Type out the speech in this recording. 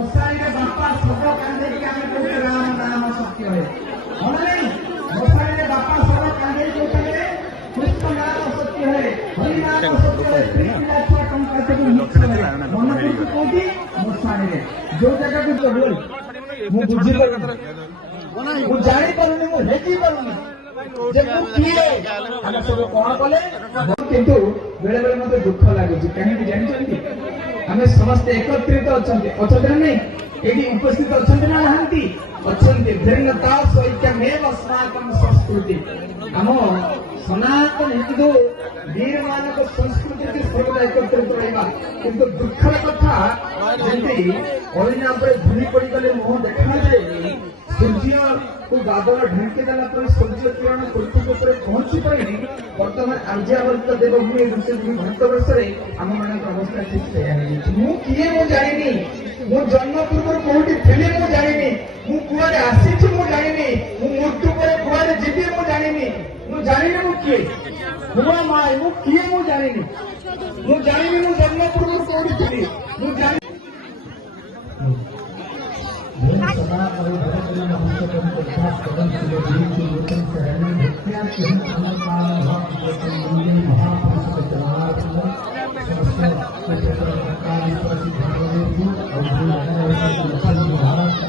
मशाणी बापा शब्द कांदे की आम कहते राम नाम सत्य है मना नहीं मशाणी बापा शब्द कांदे कहते कृष्ण नाम सत्य है हरि नाम सत्य है मन को कौटी मशाणी जो जगह को बोल मु बुझी मु जानी पारुनी मु हेजी पारुनी जे मु किए हम सब कोन बोले किंतु बेले बेले मते दुख लागै कहीं जानिछन्ती आमे समस्त एकत्रित अछन्ते अछते नहीं एडी उपस्थित अछन्ते ना हंती अछन्ते भिन्नता सैक्यमेव अस्माकं संस्कृति हम सनातन हिंदू वीर मानक संस्कृति के सर्वदा एकत्रित रहबा किंतु दुखर कथा जेंति ओइना पर धुली पड़ी गले मुंह देखा जाए सूर्य को गादर ढंके देला पर सूर्य किरण पृथ्वी पर पहुंची पाई वर्तमान आर्यावर्त देवभूमि ऋषि भारतवर्ष रे हम मानक अवस्था ठीक से मु किए मु जानिनी मु जन्म पूर्व कोठी थिले मु जानिनी मु कुआरे आसीछि मु जानिनी मु मृत्यु पर कुआरे जीवी मु जानिनी मु जानिनी मु किए हुआ माय मु किए मु जानिनी मु जन्म पूर्व कोठी थिली मु जानि सदा और भगवान हमसे कम प्रकाश कदम से जीवन के लोकन से रहने भक्तियां के हम अनंतकाल भक्त के मंदिर महापुरुष के जवाहर समस्त क्षेत्र सरकार पर भगवान जी और भारत